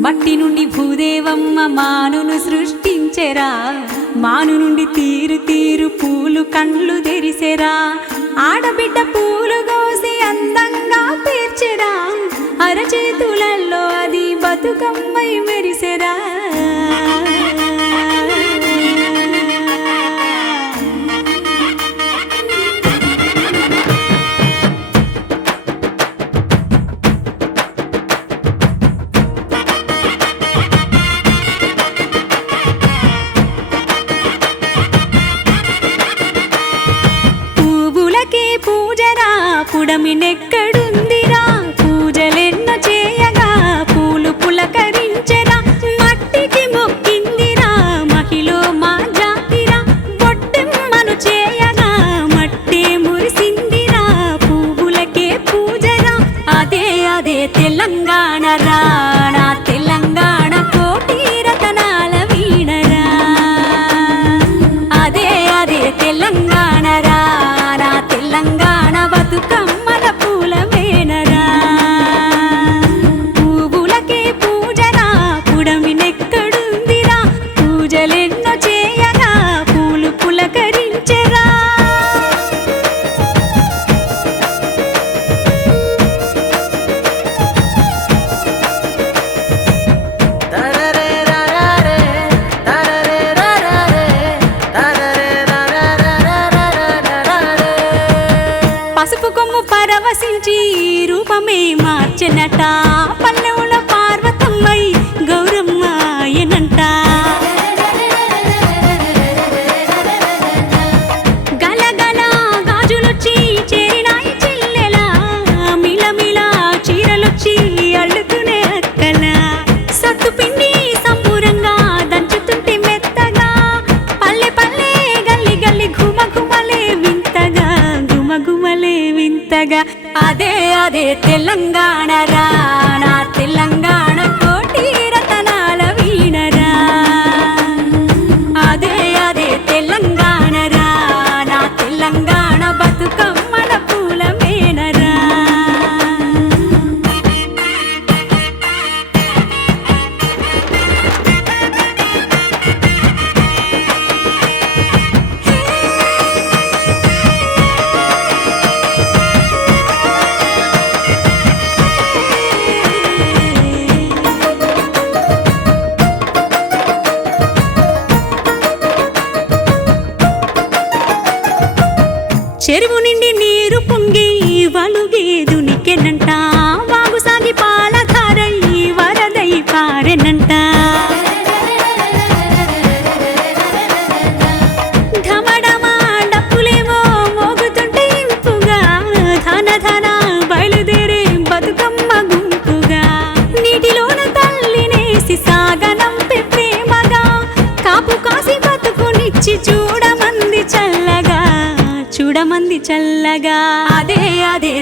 మట్టి నుండి భూదేవమ్మ మానును సృష్టించెరా, మాను నుండి తీరు తీరు పూలు కండ్లు తెరిసెరా, ఆడబిడ్డ పూలు కోసి అందంగా పేర్చెరా, అరచేతులలో అది బతుకమ్మై మెరిసెరా. పూజరా పుడమినెక్కడుందిరా, పూజలెన్నో చేయగా పూలు పులకరించెరా, మట్టికి మొక్కిందిరా మహిలో మా జాతిరా, బొట్టెమ్మను చేయగా మట్టే మురిసిందిరా, పువ్వులకే పూజరా. అదే అదే తెలంగాణ రా, నా తెలంగాణ కోటి రతనాల వీణరా, అదే అదే తెలంగాణ రా, తెలంగాణ బతుకమ్మల పూల మేనరా. పువ్వులకే పూజరా పుడమినెక్కడుందిరా, పూజలెన్నో చేయగా పూలు పులకరించెరా. పసుపు కొమ్ము పరవశించి రూపమే మార్చెనట, పల్లెవుల పార్వతమ్మై గౌరమ్మాయనంట, గలగల గాజులొచ్చి చేరినాయి చెల్లెలా, మిలమిల చీరలొచ్చి అల్లుకునే అక్కల, సత్తుపిండి సంబురంగా దంచుతుంటే మెత్తగా, పల్లె పల్లె గల్లి గల్లి ఘుమ ఘుమలే వింతగా, గుమలే వింతగా. అదే అదే తెలంగాణ రా, నా తెలంగాణ కోటి రతనాల వీణరా, అదే అదే తెలంగాణ రా, నా తెలంగాణ బతుకమ్మల పూల మేనరా. చెరువు నిండి నీరు పొంగి వలుగేదునికెనంట, వాగు సాగి పాలధారై వరదై పారెనంట, ఢమఢమా డప్పులేమో మోగుతుంటే ఇంపుగా, ధన ధన బయలుదేరే బతుకమ్మ గుంపుగా, నీటిలోన తల్లినేసి సాగనంపే ప్రేమగా, కాపు కాసి బతుకునిచ్చి చూడమంది చల్లగా, చూడమంది చల్లగా. అదే అదే